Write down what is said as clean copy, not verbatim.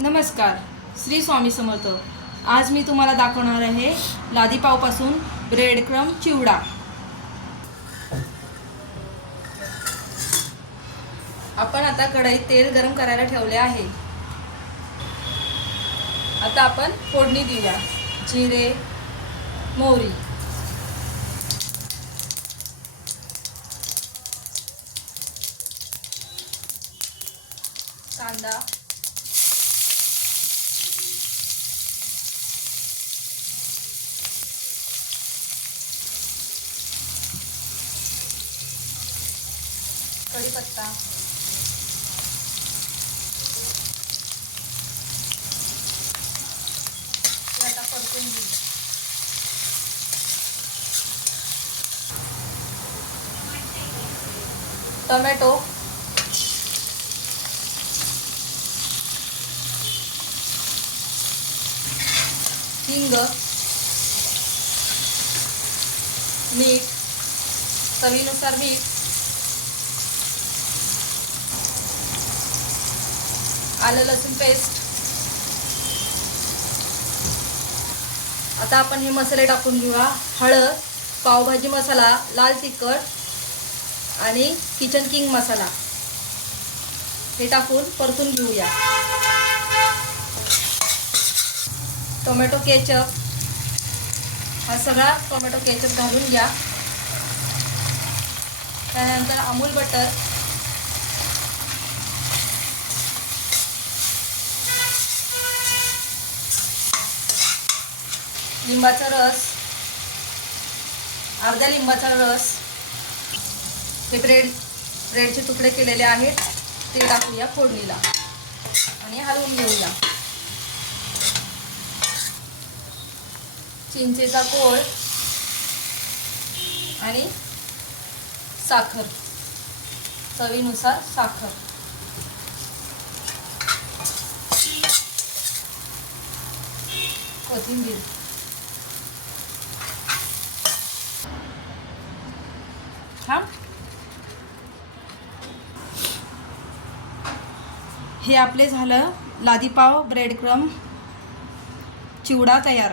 नमस्कार, श्री स्वामी समर्थ। आज मी तुम्हाला दाखवणार आहे लादी पावपासून ब्रेड क्रम चिवडा। आपण आता कढईत तेल गरम करायला ठेवले आहे। आता आपण फोडणी देऊया। जिरे, मोहरी, कांदा, कढीपत्ता, आता परतून घेऊ। टोमॅटो, हिंग, मीठ, चवीनुसार मीठ, आलं लसूण पेस्ट। आता आपण हे मसाले टाकून घेऊया। हळद, पावभाजी मसाला, लाल तिखट आणि किचन किंग मसाला हे टाकून परतून घेऊया। टोमॅटो केचप, हा सगळा टोमॅटो केचप घालून घ्या। त्यानंतर अमूल बटर, लिंबाचा रस, अर्धा लिंबाचा रस, हे ब्रेडचे तुकडे केलेले आहेत ते टाकूया फोडणीला आणि हलवून घेऊया। चिंचेचा कोळ आणि साखर, चवीनुसार साखर, कोथिंबीर, हे आपले झालं लादी पाव ब्रेड क्रम चिवडा तयार।